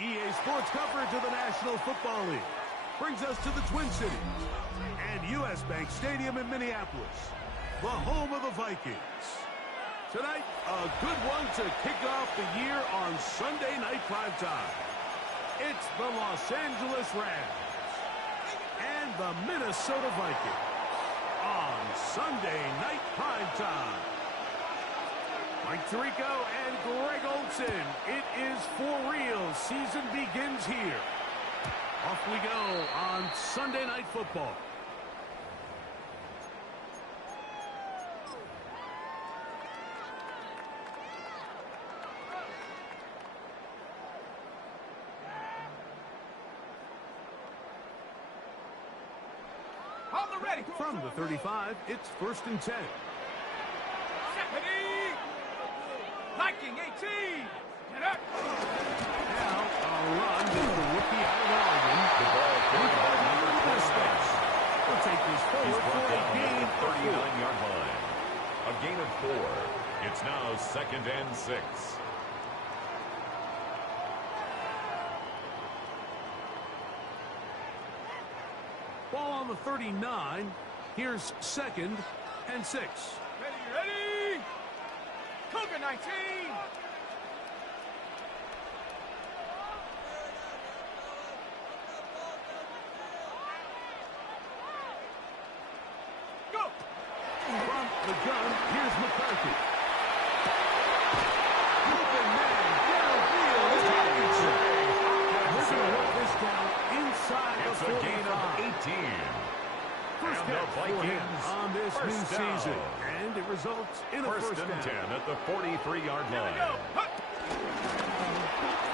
EA Sports coverage of the National Football League brings us to the Twin Cities and U.S. Bank Stadium in Minneapolis, the home of the Vikings. Tonight, a good one to kick off the year on Sunday Night Primetime. It's the Los Angeles Rams and the Minnesota Vikings on Sunday Night Primetime. Mike Tirico and Greg Olsen, it is for real. Season begins here. Off we go on Sunday Night Football. From the 35, it's 1st and 10. Viking 18. Now a run with the rookie out of Oregon. The ball carried by number 26. We'll take this forward for a gain of 39-yard line. A gain of 4. It's now 2nd and 6. Ball on the 39. Here's 2nd and 6. Ready. Cougar 19. Go. From the gun, here's McCarthy. Open man, downfield. We're going to work this down inside the 45. It's a gain of 18. First and catch the Vikings on this new first down. season. And it results in a First first and down. 10 at the 43-yard line.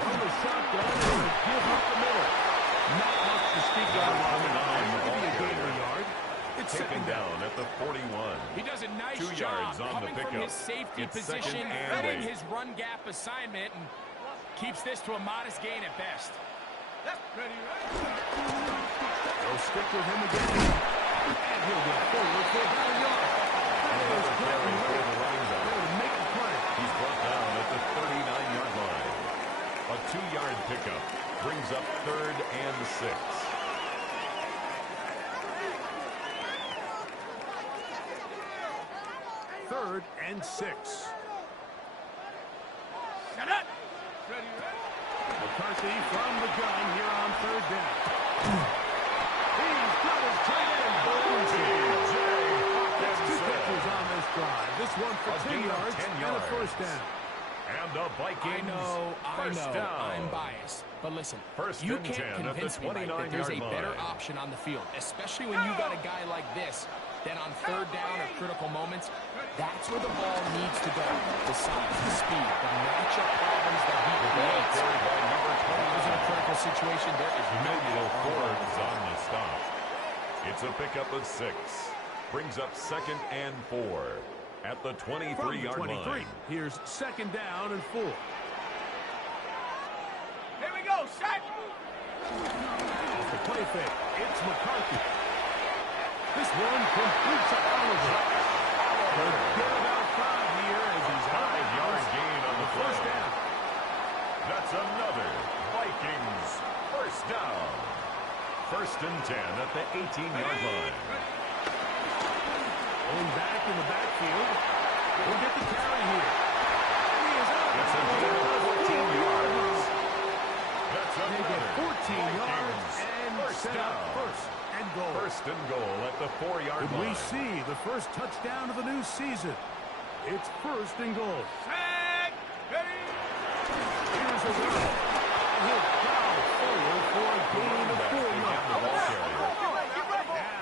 On the shotgun, and give up the middle. Not much to speak of on the line. Give me a gain of a yard. It's Taken down at the 41. He does a nice 2 job yards on the coming from pickup. his safety It's position, 2nd and fitting 8. his run gap assignment, and keeps this to a modest gain at best. Ready. They'll stick with him again. And he'll get forward for about a yard. Another carry for the running back. They'll make the play. He's brought down at the 39-yard line. A 2-yard pickup brings up 3rd and 6. Third and 6. Shut up. Ready. McCarthy from the gun here on 3rd down. He's got his tight end. That's 2 catches on this drive. This one for 10 yards and a first down. And the Vikings first down. I'm biased. But listen, First you and can't 10 at the convince me right, that there's a 29-yard better line. option on the field, especially when you got a guy like this. Then on 3rd down or critical moments, that's where the ball needs to go. The size, the speed, the matchup problems that he creates. Carried by number 20. In a critical situation, there is no Emmanuel Forbes on the stop. It's a pickup of 6. Brings up 2nd and 4 at the 23-yard line. Here's 2nd down and 4. Here we go. Shot. Off the play fake, it's McCarthy. This one completes a Oliver. He'll get about 5 here as he's out. 5-yard gain on the First play. down. That's another Vikings first down. 1st and 10 at the 18-yard line. Going back in the backfield. We'll get the carry here. He is out. It's a gain of 14 yards. That's They get another 14 yards Vikings and first set up down. 1st and goal. 1st and goal at the 4-yard Could line. we see the first touchdown of the new season? It's 1st and goal. Set. Ready. Here's a run. And he'll plow forward for a gain of 4 yards. Now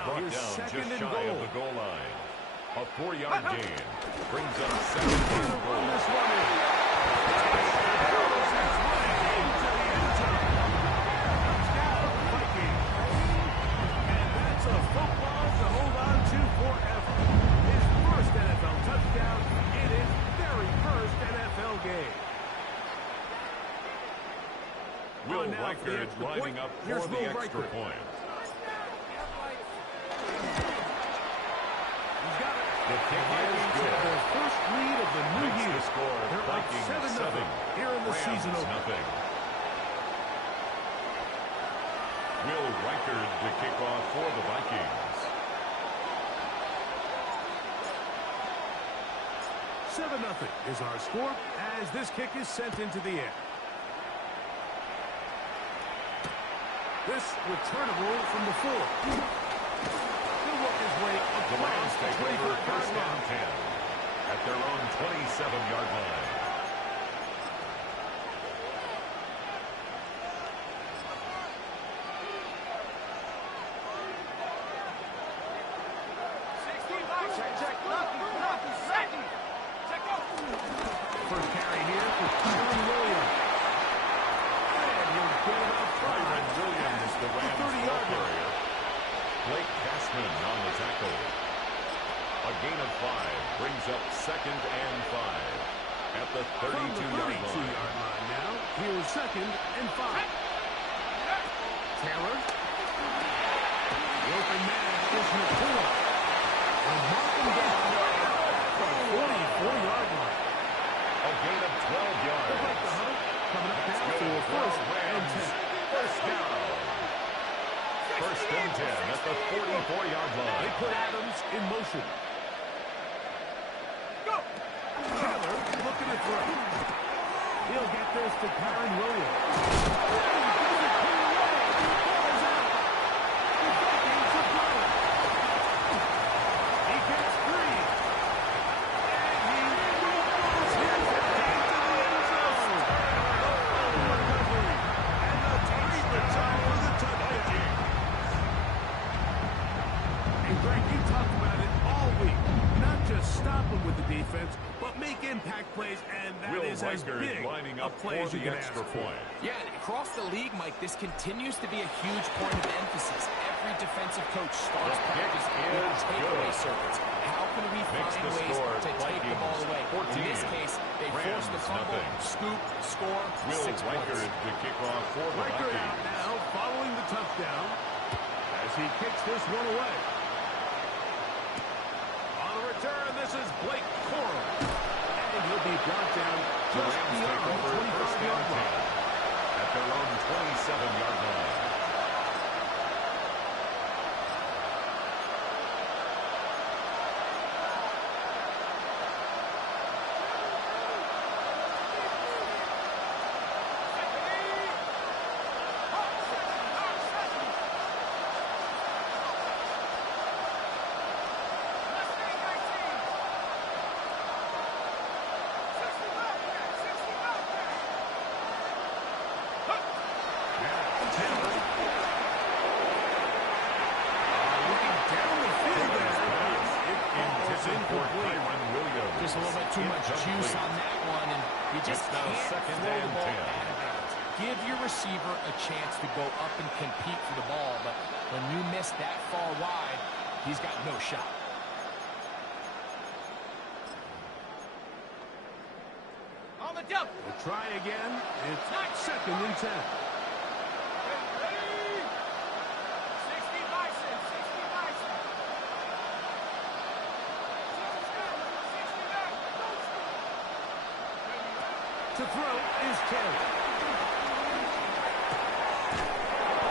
Brought here's down 2nd just and shy goal. of the goal line. A 4-yard gain brings up 2nd and Run goal. this one in. Goes his way into the end zone. Touchdown, Vikings. And that's a football to hold on to forever. His first NFL touchdown in his very first NFL game. Will now for the Reichard extra lining point. up Here's for the Will extra Reichard. point. He's got it. The kick is Vikings good. have their first lead of the new Makes year. the score They're up Vikings 7-0 7. here in the Rams season opener. nothing. Will Reichard to kick off for the Vikings. 7-0 is our score as this kick is sent into the air. This returnable from the 4. He'll work his way The Rams across take the over 25-yard first down line. 10 at their own 27-yard line. First carry here for Kyron Williams. And he'll get it up front. Kyron Williams, the Rams ball 30-yard line. carrier. Blake Cashman on the tackle. A gain of 5 brings up 2nd and 5 at the From the 32-yard 32-yard line. line now, here's 2nd and 5. Taylor. The open man is McCoy. And mark him down at the 44-yard line. A gain of 12 They'll break the yards. huddle. Coming up That's now good for for first the and Rams. 10. First down. First and 10 at the 44-yard They line. put Adams in motion. Go! Taylor looking to throw. He'll get this to Kyron Williams. He gets 3. And he rolls his way to the end zone. Recovery. And the Titans return for the touchdown. And Greg, you talked about it all week. Not just stop them with the defense, but make impact plays, and that Will is as Reichard big lining a up play for as you the can extra ask for. point. Yeah, and across the league, Mike, this continues to be a huge point of emphasis. Every defensive coach starts The kick practice with is takeaway good. circuits. How can we Makes find the ways score to take the ball Vikings away? 14. In this case, they force the Rams fumble, nothing. scoop, score, Will 6 Reichard points. to kick off for the Reichard out Vikings. now, following the touchdown, as he kicks this one away. On the return, this is Blake Corum. And he'll be brought down The just Rams beyond take over the first down 25-yard 10 line. at their own 27-yard line. Looking down the field there. Intended for Kyron Williams. Just a little bit too much juice Incomplete. on that one, and you just It's now can't second throw the and ball 10. out of bounds. Give your receiver a chance to go up and compete for the ball, but when you miss that far wide, he's got no shot. On the double. We'll try again. It's 2nd and 10. Ready? 60 Bison. 60 Bison. 60 To throw is Taylor.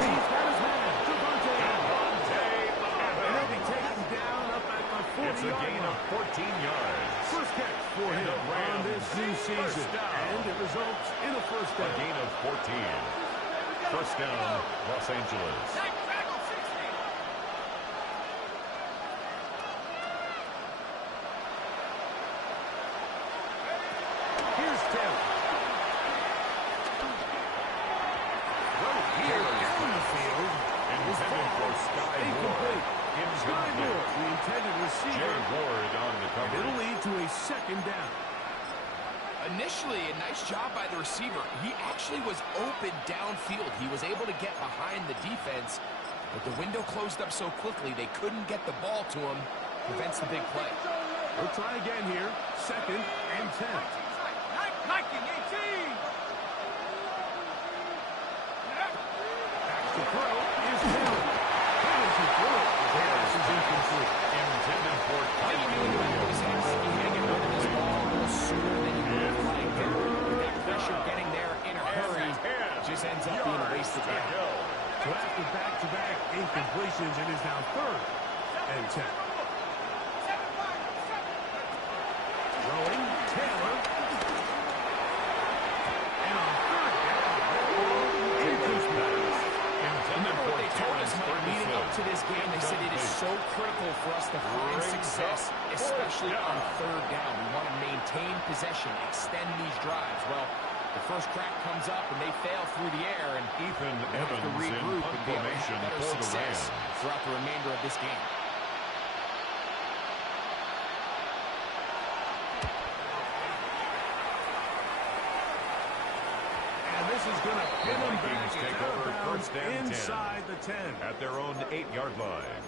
He's got his man, Devontae Adams. And he'll be taken down up at the 40-yard It's a gain of 14 yards. First catch for And him the Rams, on this new first season. down. And it results in a first A down. gain of 14. First down, Los Angeles. Tackle 60. Here's Taylor. Well, here down the field. Intended for Sky Incomplete. Ward. Sky Incomplete. Moore, the intended receiver. Jay Ward on the It'll coverage. lead to a 2nd down. Initially, a nice job by the receiver. He actually was open downfield. He was able to get behind the defense, but the window closed up so quickly they couldn't get the ball to him. Prevents the big play. We'll try again here. 2nd and 10. 19, 18. Back to throw is Taylor. Taylor's who threw it. The pass is incomplete. Intended for All you Kyron knew about Williams. was him getting rid of this ball a little sooner than you would have liked. And with that pressure getting there in a hurry just ends up being a wasted Yards to down. go. So after back-to-back incompletions, it is now 3rd and 10. Throwing, Taylor. And on 3rd down, incomplete pass. Remember what they told us, Mike, leading up to this game? They said it is so critical for us to find success, especially on 3rd down. We want to maintain possession, extend these drives. Well, the first crack comes up, and they fail through the air, and Ethan they have to Evans in regroup punt and be able to formation have better for the success Rams. throughout the remainder of this game. And this is going to pin them back Vikings take out of over bounds 1st and 10. inside the 10. At their own 8-yard line.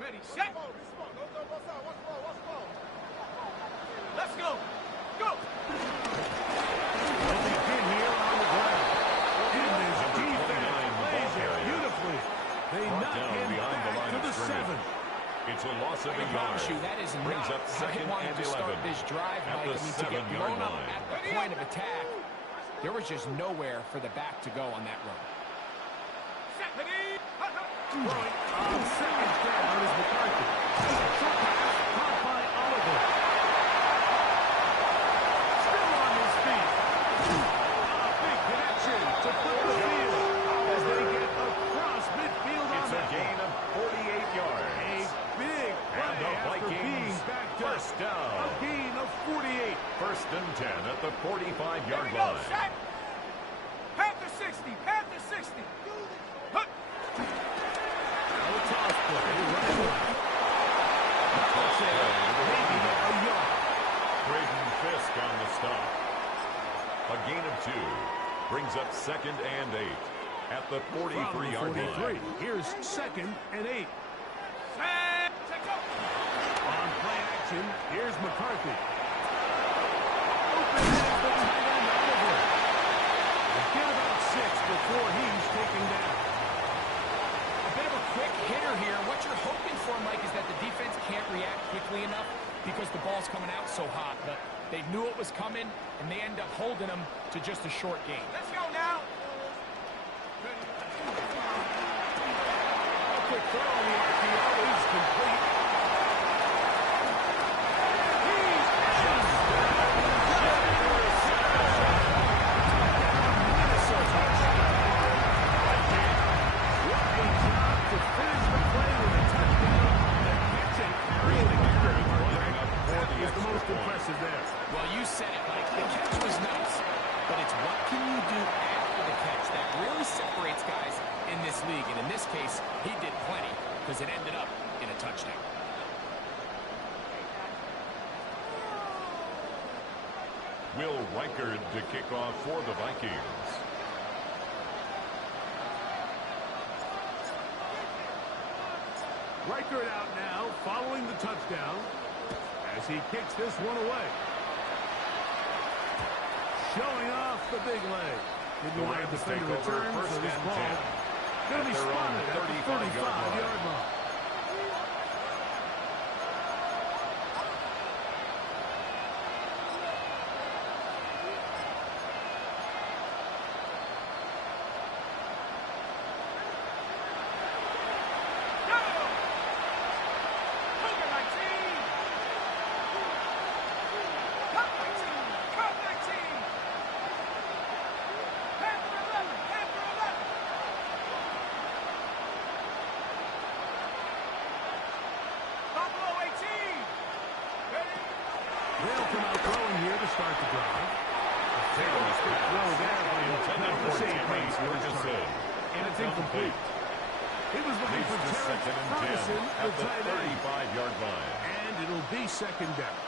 Ready, set. Let's go. Go. They'll begin here on the ground. And this Number 29 defense in the ball plays it carrier. beautifully. They Brought knock down him behind the back line to of the scrimmage. 7. It's a loss of I a promise yard. you, that is Brings not up how he 2nd wanted and to start 11. this drive, At Mike. the I mean, to get 7-yard blown up line. at the point of attack, there was just nowhere for the back to go on that run. Set. Ready. Throwing on 2nd down is McCarthy. Short pass caught by Oliver. Still on his feet. A big connection to flip the field as they get across midfield on It's a that gain one. of 48 yards. A big And play the after Vikings being backed up. first down. A gain of 48. 1st and 10 at the 45-yard Here we go. line. Set. Panther 60. Panther 60. Hut. Now a toss play. Right away. That's it. Maybe a yard. Braden Fisk on the stop. A gain of 2. Brings up 2nd and 8 at the From the 43-yard 43. line. Here's 2nd and 8. Set. Take up. On play action, here's McCarthy. Open is the tight end Oliver. They get about 6 before he's taken down. A bit of a quick hitter here. What you're hoping for, Mike, is that the defense can't react quickly enough because the ball's coming out so hot. But they knew it was coming, and they end up holding them to just a short game. Let's go now. A quick throw on the RPO is complete. He's just Minnesota. What a job to finish the play with a touchdown. The catch and carry of the carry. That was the most impressive there. Well, you said it, Mike. The catch was nice, but it's what can you do after the catch that really separates guys in this league. And in this case, he did plenty because it ended up in a touchdown. Will Reichard to kick off for the Vikings. Reichard out now, following the touchdown, as he kicks this one away. Showing off the big leg. Didn't The want to Rams defend take a over return, 1st so this and ball 10 going to be at their own spotted at the 35-yard 35-yard line. Go. Cougar 19. Cut 19. Cut 19. Panther 11. Panther 11. Buffalo 18. Ready. They'll come out throwing here to start the drive. Fairly quick throw there, but Intended not the for same Timmy pace with his Ferguson. target. And it's incomplete. He was looking Leads for to Terrence 2nd and 10 Ferguson, at the the tight end. 35-yard line. And it'll be 2nd down.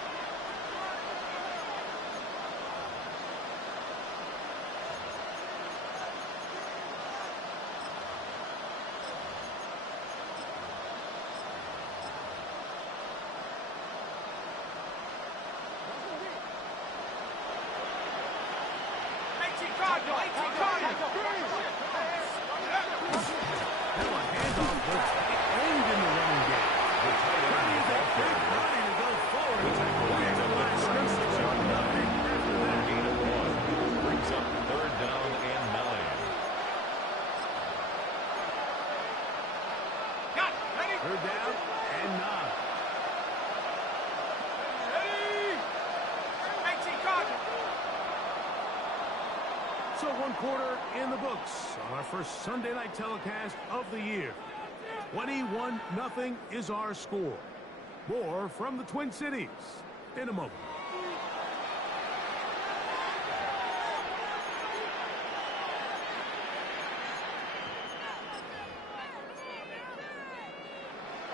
off the tight end in the running game. The tight end Ready with to ball carrier. ready to go forward. The tackle Way ends to up line with scrimmage. 1-0 after that. Gain of 1. Brings up third down and 9. Got it. Ready? Third down and 9. Ready? 18 Cardinals. So one quarter in the books on our first Sunday night telecast of the year. 21-0 is our score. More from the Twin Cities in a moment.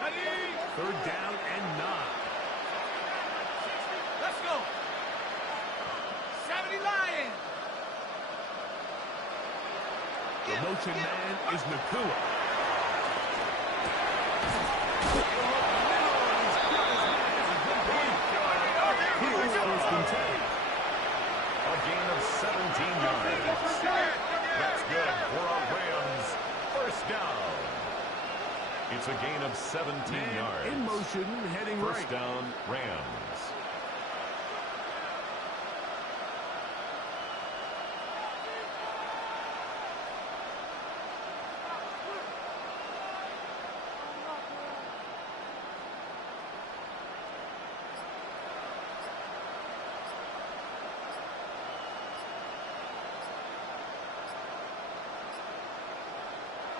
Ready? Third down and 9. Let's go. 70 Lions. The motion man is Nakua. Here's first and 10. A gain of 17 yards. That's good for our Rams. First down. It's a gain of 17 Man yards. in motion, heading First right. down, Rams.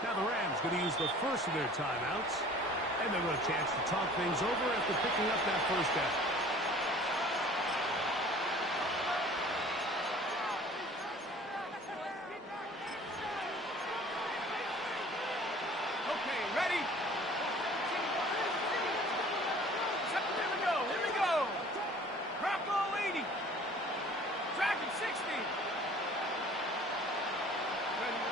Now the Rams going to use the first of their timeouts, and they'll get a chance to talk things over after picking up that first down. Okay, ready? Here we go. Here we go. Bronco 80. Dragon 60. Ready?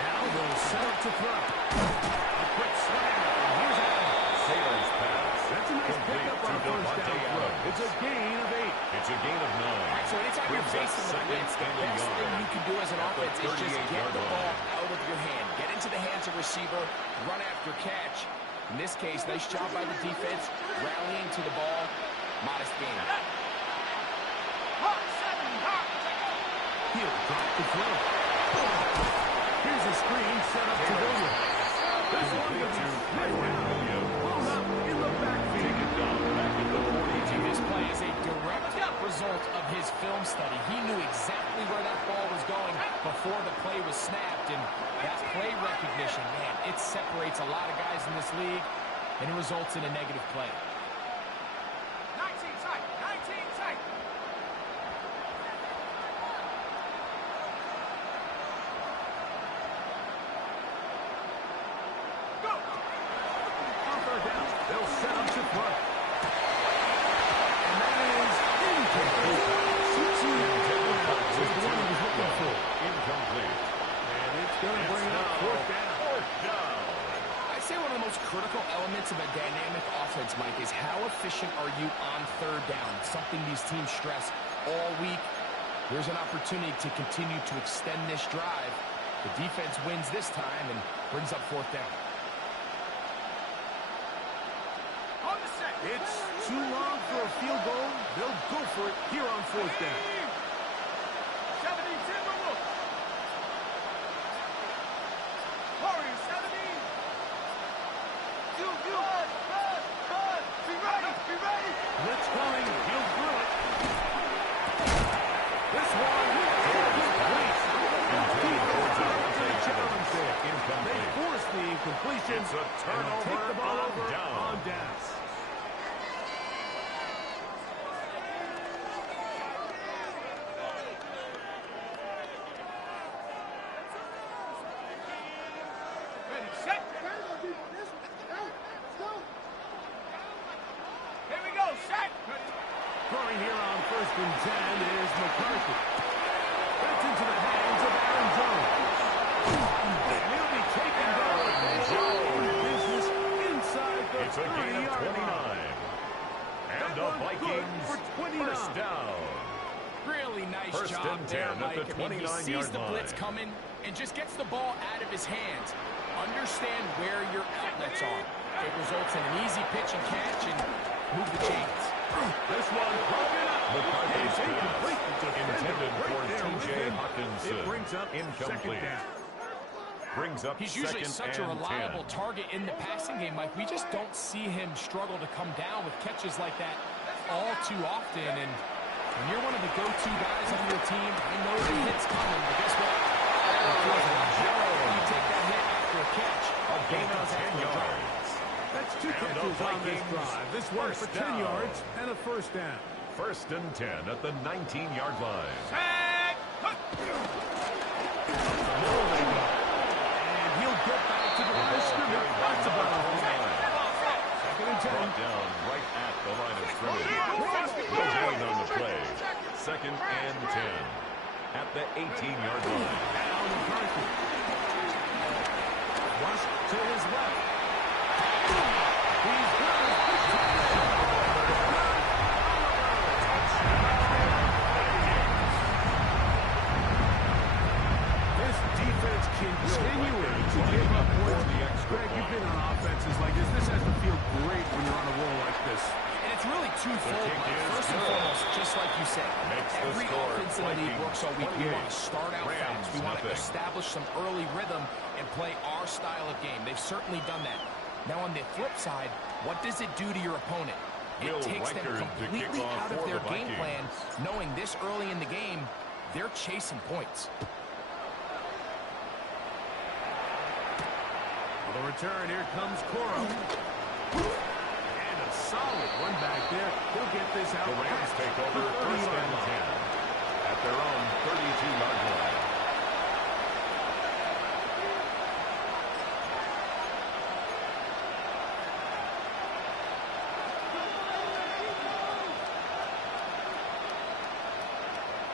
Now they'll set up to throw. A quick slam. And here's Adams. Sailor's pass. That's a nice Complete pickup to on a first Devontae down throw. Adams. It's a gain of 8. It's a gain of 9. All right, so anytime you're Brings up facing the second blitz, the and a best thing yard. you can do as an At the offense is just 38 get yard the line. ball out of your hand. Get into the hands of receiver, run after catch. In this case, nice job by the defense, rallying to the ball. Modest gain. Hawk 7. Hawk. He'll drop the throw. Here's a screen set up to Williams. This one Complete will be to right Edwin down. Williams. Blown up in the backfield. Take it down back at the 42. This play is a direct result of his film study. He knew exactly where that ball was going before the play was snapped, and that play recognition, man, it separates a lot of guys in this league, and it results in a negative play. 19 tight. 19 tight. Go. On third down, they'll set up to throw. And that is incomplete. Was the one he was looking for. Incomplete. And it's going to bring up fourth down. Fourth down. I'd say one of the most critical elements of a dynamic offense, Mike, is how efficient are you on third down? It's something these teams stress all week. Here's an opportunity to continue to extend this drive. The defense wins this time and brings up fourth down. On the set. It's too long for a field goal. They'll go for it here on fourth down. 70 Timberwolves. Warriors 70. You. Be ready. Blitz coming. He'll throw it. This one complete. Challenge there. They Incomplete. force the incompletion. It's a and they'll turnover take the ball on over down. on down. Ready, set. Here we go, set. Throwing here on first and 10 is McCarthy. That's into the hands of Aaron Jones. And he'll be taken down. Jones business inside the It's a gain of 30-yard 29. line. And That the one good Vikings for 29. first down. Really nice First job and there, 10 at Mike. the I mean, he 29-yard sees the blitz line. coming and just gets the ball out of his hands. Understand where your outlets are. It results in an easy pitch and catch and move the chains. This one broken up. McCarthy's It's pass incomplete. intended for Right there with T.J. him. Hawkinson. It brings up second Incomplete. down. Brings up He's usually second such a and reliable 10. target in the passing game, Mike. We just don't see him struggle to come down with catches like that all too often. And when you're one of the go-to guys on your team, I know the hit's coming, but guess what? It feels a lot better when you take that hit after a catch. A gain of 10 yards. That's two And the catches on this Vikings drive. This one for first 10 down. yards and a first down. First and 10 at the 19-yard line. Tag! Hook! And he'll get back to the line of scrimmage. That's about all. Second and 10. Brought down right at the line of scrimmage. No gain on the play. Second and 10 at the 18-yard line. Now McCarthy. Rush to his left. He's got it. This defense continuing to give up points. Greg, you've been on offenses like this. This has to feel great when you're on a roll like this. And it's really twofold, kick Mike. is First and good. foremost, just like you said, Makes the every score offense in the league Vikings works all week. We 28, want to start out Rams fast. We want to nothing. establish some early rhythm and play our style of game. They've certainly done that. Now, on the flip side, what does it do to your opponent? It Will takes them Reichard to kick completely off out of for their the game plan, Vikings. knowing this early in the game, they're chasing points. For the return, here comes Coro. And a solid one back there. He'll get this out. The Rams past take the over first 30-yard and line. 10 at their own 32-yard line.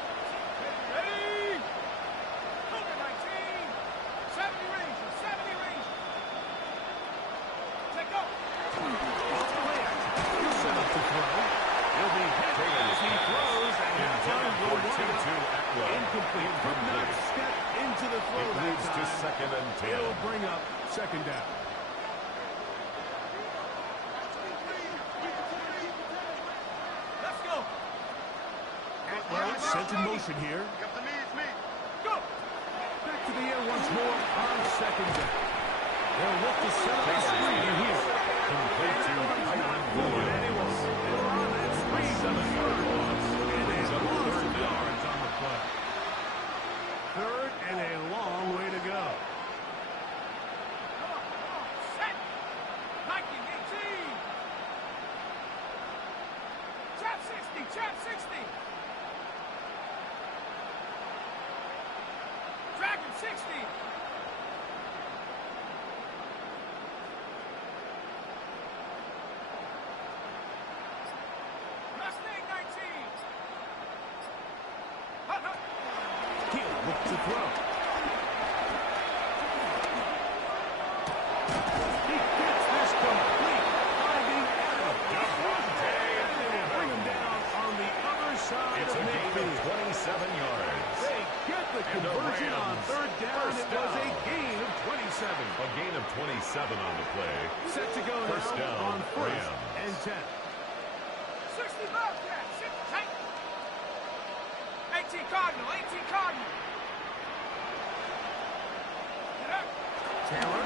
Ready! Cougar 19! 70 Rangers! 70 Rangers! Take go! He'll set up to throw. He'll be hit as he throws. And that time Intended will for wind up T2 Atwell. incomplete. Could not step into the throw It that leads to time. second and 10. It'll bring up second down. Let's go! Atwell sent in motion here. Go! Back to the air once more on second down. They'll look to set up a screen here. Complete to Kyron And Williams. he will score on that screen. 7-yard loss. And Brings a up loss third of down. yards on the play. Third and a long way to go. Come on, come on! Set! Nike 18! Trap 60! Trap 60! Dragon 60! Mustang 19! Hut, hut! Keel look to throw. He gets this complete, finding Adams. And they will bring him down on the other side It's of a gain of midfield. 27 yards. They get the And the conversion on Rams third down. first It was a down. gain of 27. A gain of 27 on the play. Set to go First now down, on first Rams. and 10. 60 Bobcats! Sit tight! 18 Cardinal! 18 Cardinal! Get up! Taylor.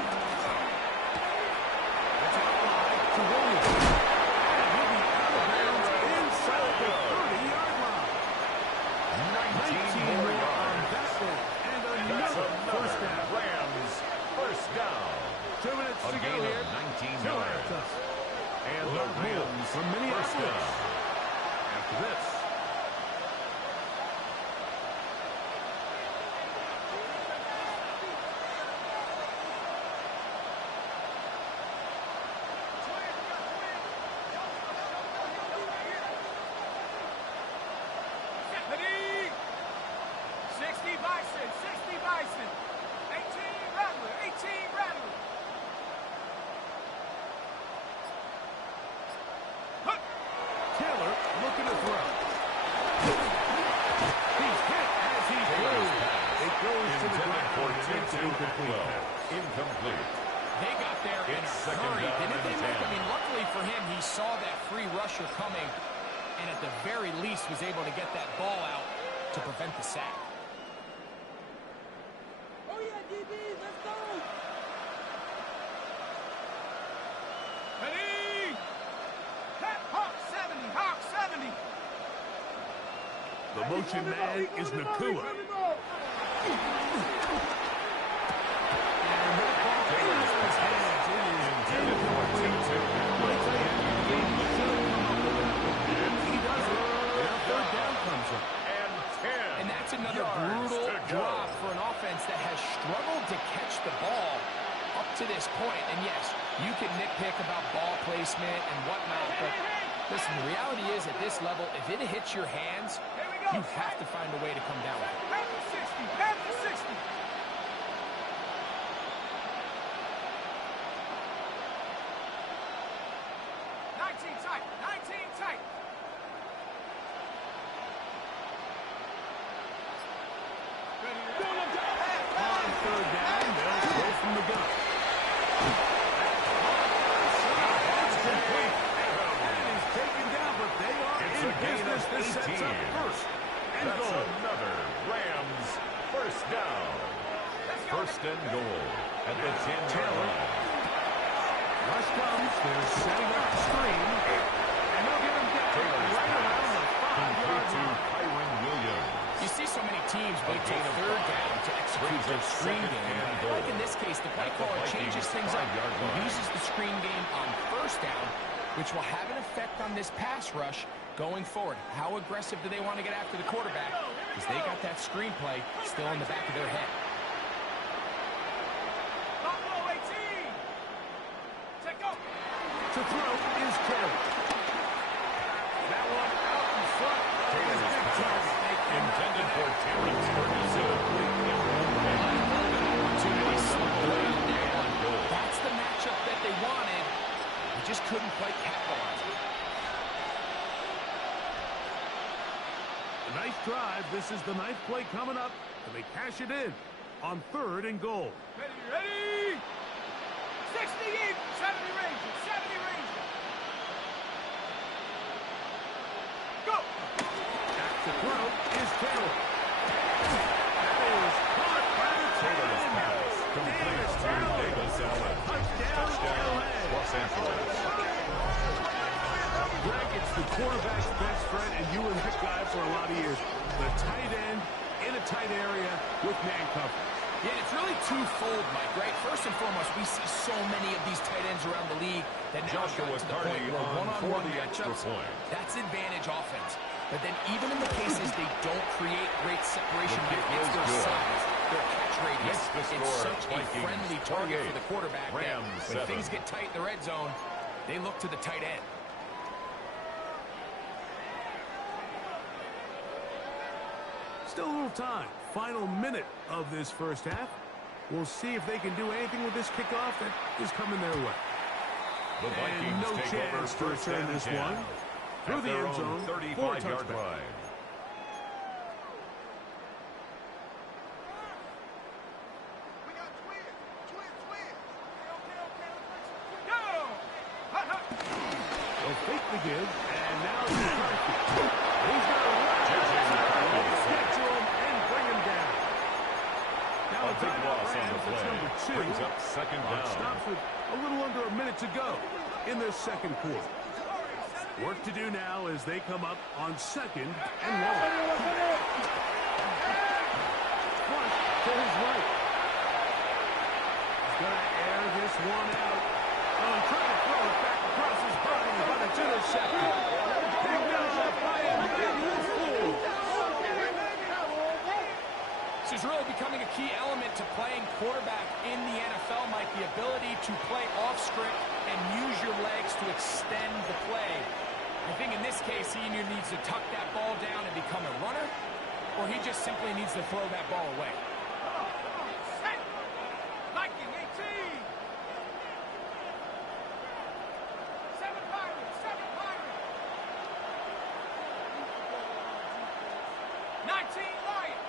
It's out wide to Williams. And he'll be out of bounds inside the 30-yard line. 19 more more on yards. that one. And That's another first another down. Rams first down. 2 minutes A to go gain of here. 19 Still yards. after. And The the Rams Rams from first Minneapolis. down. After this. Ready? 60 Bison! 60 Bison! 18 Rattler! 18 Rattler! Hook! Taylor looking to throw. He's hit as he throws. It goes to the Intended ground. for and it's T2 incomplete Atwell. pass. Incomplete. They got there in a hurry, didn't they, Mike? I mean, luckily for him, he saw that free rusher coming, and at the very least was able to get that ball out to prevent the sack. Oh, yeah, DB, let's go. Ready? Hawk 70, Hawk 70. The motion man is Nakua. And that's another brutal drop for an offense that has struggled to catch the ball up to this point. And yes, you can nitpick about ball placement and whatnot, but listen, the reality is at this level, if it hits your hands, you have to find a way to come down with it. Back to 60, back to 60. Tight, 19 tight. On third down, they'll throw from the gun. That's complete. And he's taken down, but they are in business. This sets up first and That's goal. another Rams first down. First and goal at the 10-yard line. Rush comes. They're setting up the screen. And they'll get him down right around the 5-yard To line. Kyron Williams. You see so many teams wait till third down to execute their screen game. Like in this case, the play caller changes things up. He uses the screen game on first down, which will have an effect on this pass rush going forward. How aggressive do they want to get after the quarterback? Because they got that screen play still in the back of their head. Buffalo 18. Take off. To throw is Taylor. That one out in front of his big target. Intended for Terrence Ferguson. That's the matchup that they wanted. They just couldn't quite capitalize on it. A nice drive. This is the ninth play coming up, and they cash it in on third and goal. Ready? 60 even, 70 Rangers, 70 Rangers. Go! Back to throw is Taylor. That is caught by the Taylor's tight pass end. completes to Davis Allen. Touchdown, LA. Los Angeles. Greg, it's the quarterback's best friend, and you were that guy for a lot of years. The tight end in a tight area with man coverage. Yeah, it's really twofold, Mike, right? First and foremost, we see so many of these tight ends around the league that now have gotten to the point where one-on-one matchups, that's advantage offense. But then even in the cases they don't create great separation, it's their size, their catch radius. It's such a friendly target for the quarterback that when things get tight in the red zone, they look to the tight end. Still a little time. Final minute of this first half. We'll see if they can do anything with this kickoff that is coming their way. The Vikings And no take over chance to first return and this 10 one. Through at the their end own zone, 35-yard line. We got twins. Go! Hut, hut. They'll fake the give, and now it's McCarthy. He's got a run. Get to him and bring him down. Now A big loss on the Rams, play. that's number 2. Brings up second Clock down. stops with a little under a minute to go in this second quarter. Work to do now as they come up on second and long. Flush to his right. He's going to air this one out. Oh, trying to throw it back across his body, but it's intercepted. Picked up by a big fool. This is really becoming a key element to playing quarterback in the NFL, Mike, the ability to play off script and use your legs to extend the play. I think in this case, he either needs to tuck that ball down and become a runner, or he just simply needs to throw that ball away. Set. Viking 18. 7 Pirates, 7 Pirates. 19 Lions.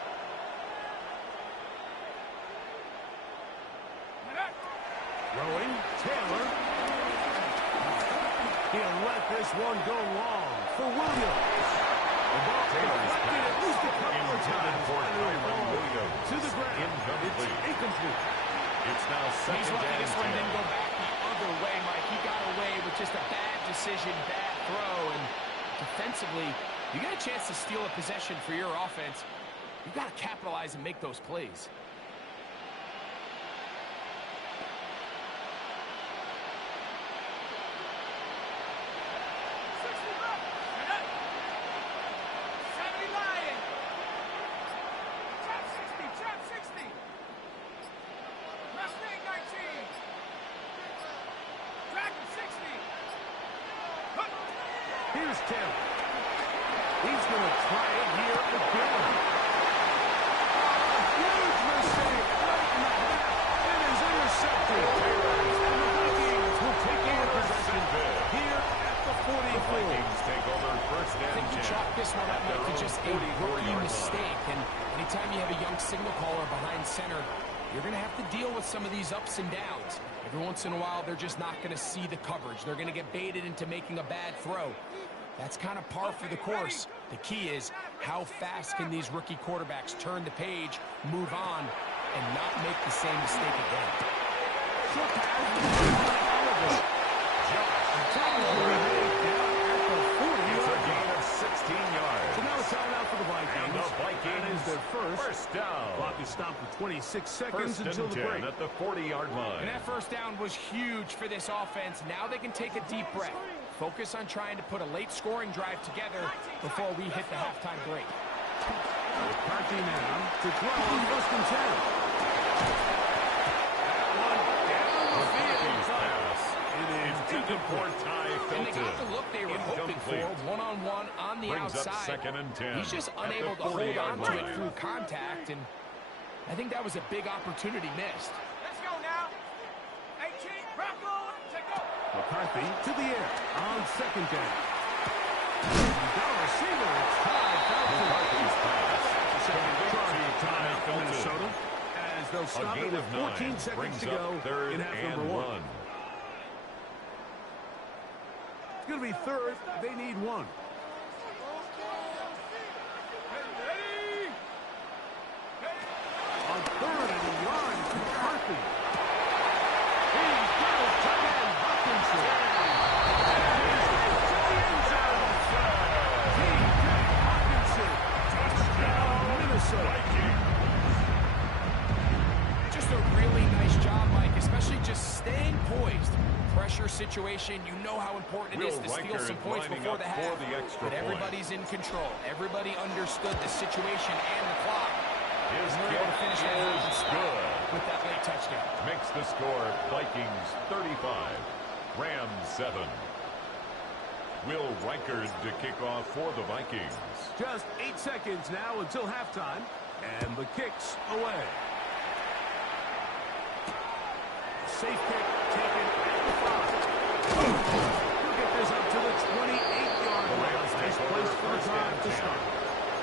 Throwing, Taylor. He'll let this one go long for Williams. The ball Taylor's deflected at least a couple of intended times. for And it'll Kyren fall Williams. to the ground. Incomplete. It's incomplete. It's now He's second lucky down this and one 10. didn't go back the other way, Mike. He got away with just a bad decision, bad throw, and defensively, you get a chance to steal a possession for your offense. You got to capitalize and make those plays. Here's Taylor. He's going to try it here again. Huge mistake right in the half. It is intercepted. And the Vikings will take over possession here at the 44. Vikings take over first I think and you 10. chalk this one up At like to their just own a rookie 44-yard mistake. And anytime you have a young signal caller behind center, you're going to have to deal with some of these ups and downs. Every once in a while, they're just not going to see the coverage. They're going to get baited into making a bad throw. That's kind of par for the course. The key is how fast can these rookie quarterbacks turn the page, move on, and not make the same mistake again. Short pass. It's a gain of 16 yards. So now it's timeout for the Vikings. And the That is their Vikings, first down. Clock is stopped for 26 seconds First until and the 10 break. at the 40-yard line. And that first down was huge for this offense. Now they can take a deep breath. Focus on trying to put a late scoring drive together before we hit the halftime break. McCarthy now to throw on first and 10. McCarthy's pass. It is Intended for Ty And they got Felton. the look they were hoping for, Incomplete. one-on-one on the Brings up outside. second and 10 He's just at the unable to hold 40-yard on to it line. through contact, and I think that was a big opportunity missed. Let's go now. 18, rock on, take go. McCarthy to the air on second down. The receiver, it's Ty Felton. McCarthy's pass. Second charge to for Ty timeout for Felton. Minnesota. As they'll A stop it gain with of 9 14 seconds brings to go up third in half and number 1. 1. It's going to be third. They need one. On third and a yard, it's McCarthy. He's got his tight end, Hopkinson. And he's into the end zone. T.J. Hopkinson. Touchdown, Minnesota. Just a really nice job, Mike, especially just staying poised. Pressure situation, you know how important it is to steal some points before the half. But everybody's in control. Everybody understood the situation and the clock. His And they're kick able to finish that half is and good. with that late touchdown. Makes the score Vikings 35, Rams 7. Will Reichard to kick off for the Vikings. Just 8 seconds now until halftime. And the kick's away. Safe kick taken at the 5. He'll get this up to the 28-yard The line. Rams Nice take over place for the first drive and to 10 start.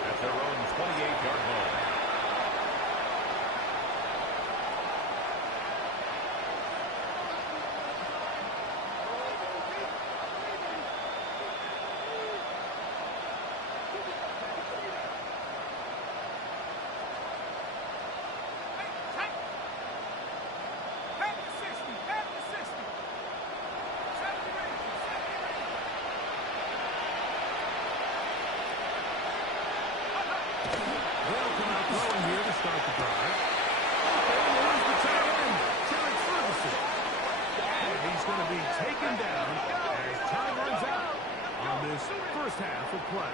at their own 28-yard line. They'll come out throwing here to start the drive. And there's the tight end, Terrence Ferguson. And he's going to be taken down as time runs out on this first half of play.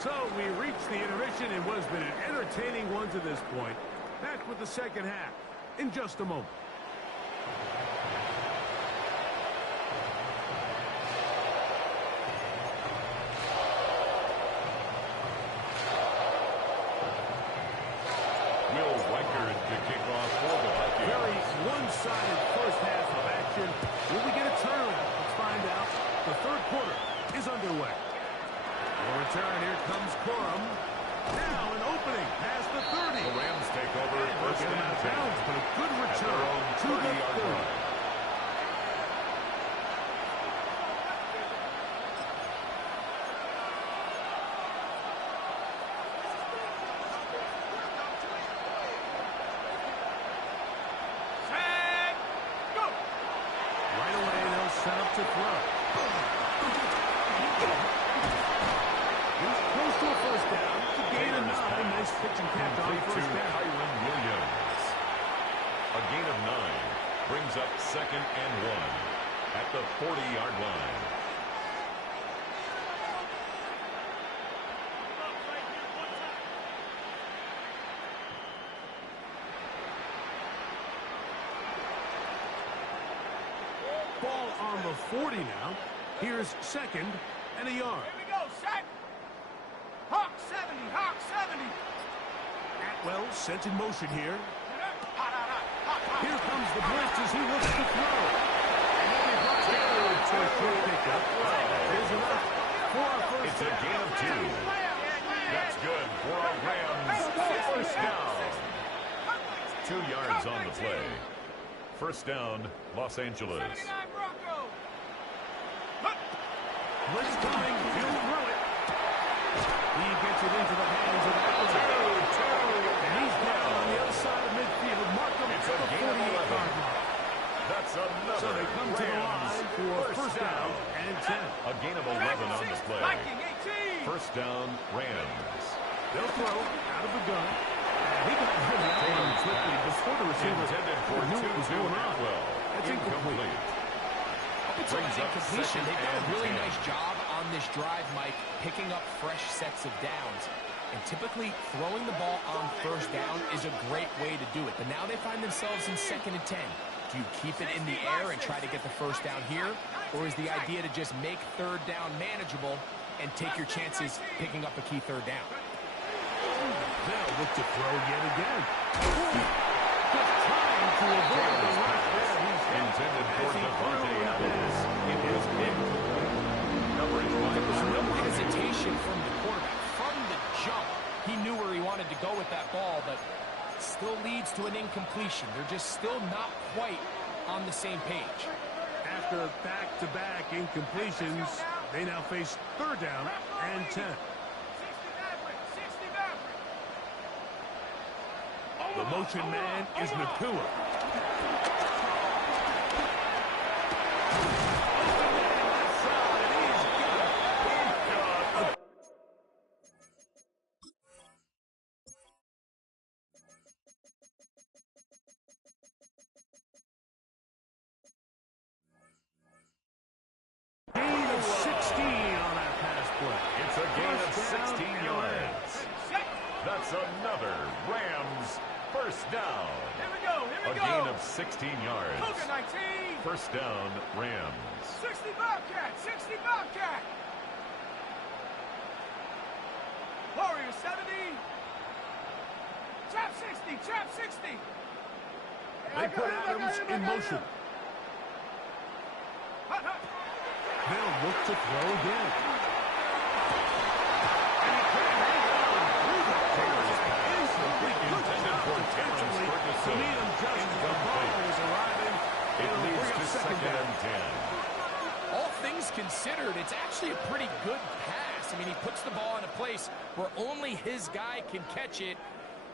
So we reach the intermission in what has been an entertaining one to this point. Back with the second half in just a moment. Will Reichard to kick off for the Vikings. Very one-sided first half of action. Will we get a turnaround? Let's find out. The third quarter is underway. The return, here comes Corum. Now an opening past the 30. The Rams take over first Get him out and of 10 bounds, but a good at their return own to the 30-yard 30. line. Set, go. Right away, they'll set up to throw. He's close to a first down. It's a gain of 9. Nice pitch and catch on Complete to first down. Kyron Williams. A gain of 9 brings up 2nd and 1 at the 40-yard line. Ball on the 40 now. Here's 2nd and a yard. Here we go, set. Hawk 70, Hawk 70. Atwell sent in motion here. Hot, hot, hot, hot, hot. Here comes the blitz as he looks to throw. And he'll be brought down for a short pickup. Here's enough for a first It's a down. gain of 2. That's good for a Rams first down. 2 yards on the play. First down, Los Angeles. 79 Bronco. Blitz coming. He'll throw it. He gets it into the hands of Atwell. And he's down on the other side of midfield. Mark him It's at a the gain of 48-yard 11. line. That's another So they come to the Rams line for first down and 10. A gain of 11 on the play. Viking 18. First down, Rams. They'll throw out of the gun. And he got rid of that one quickly before the receiver Intended for knew what was 2 going on. Atwell. That's incomplete. Up until Brings that up incompletion, 2nd they've done a and really 10. nice job on this drive, Mike, picking up fresh sets of downs. And typically, throwing the ball on first down is a great way to do it. But now they find themselves in 2nd and 10. Do you keep it in the air and try to get the first down here? Or is the idea to just make third down manageable and take your chances picking up a key third down? They'll look to throw yet again. Just trying to avoid the rush there. He's hit Intended for as he Devontae threw Adams. it. It was incomplete. Coverage by There was no Kyron. hesitation from the quarterback. From the jump, he knew where he wanted to go with that ball, but still leads to an incompletion. They're just still not quite on the same page. After back-to-back incompletions, they now face third down and 10. 60 Maverick, 60 Maverick. The motion man is Nakua. Gain of 16 on that pass play. It's a gain of First down 16 and yards. Set. That's another Rams first down. Here we go, here A we go. gain of 16 yards. Cougar 19. First down, Rams. 60 Bobcat, 60 Bobcat. Warrior 70. Trap 60, trap 60. They put Adams in motion. Hot, hot. They'll look to throw again. Intended for Terrence Ferguson. It leads to 2nd and 10. All things considered, it's actually a pretty good pass. I mean, he puts the ball in a place where only his guy can catch it.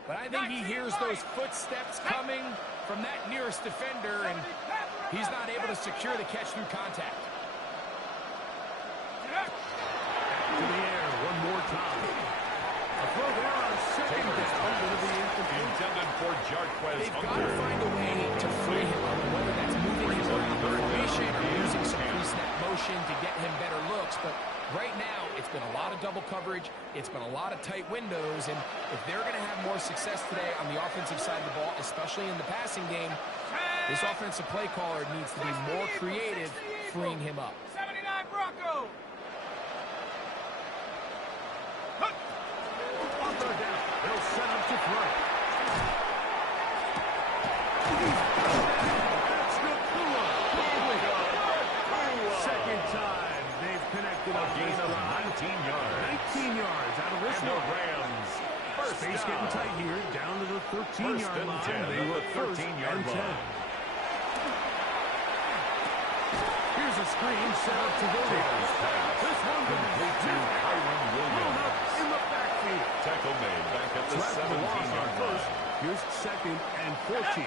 But I think he hears those footsteps coming from that nearest defender, and he's not able to secure the catch through contact. To the air one more time. A throw there on 2nd down. Going to be incomplete. Intended for Jarquez They've got to Hunter. find a way to free him up, whether that's moving him around the formation or using some pre-snap motion to get him better looks. But right now, it's been a lot of double coverage. It's been a lot of tight windows. And if they're going to have more success today on the offensive side of the ball, especially in the passing game, this offensive play caller needs to be more creative freeing him up. 79 Bronco. On third down, they'll set up to throw. That's Nakua. Second time they've connected A on gain this of drive. 19 yards. 19 yards out of this And the one. Rams First Space down. getting tight here, down to the 13-yard line. 10 They at look the 13-yard line. Here's a screen set up to go there. This one Complete to Kyron thrown up Williams. in the backfield. Tackle made back at the So after the loss on 17-yard first, line. here's second and 14.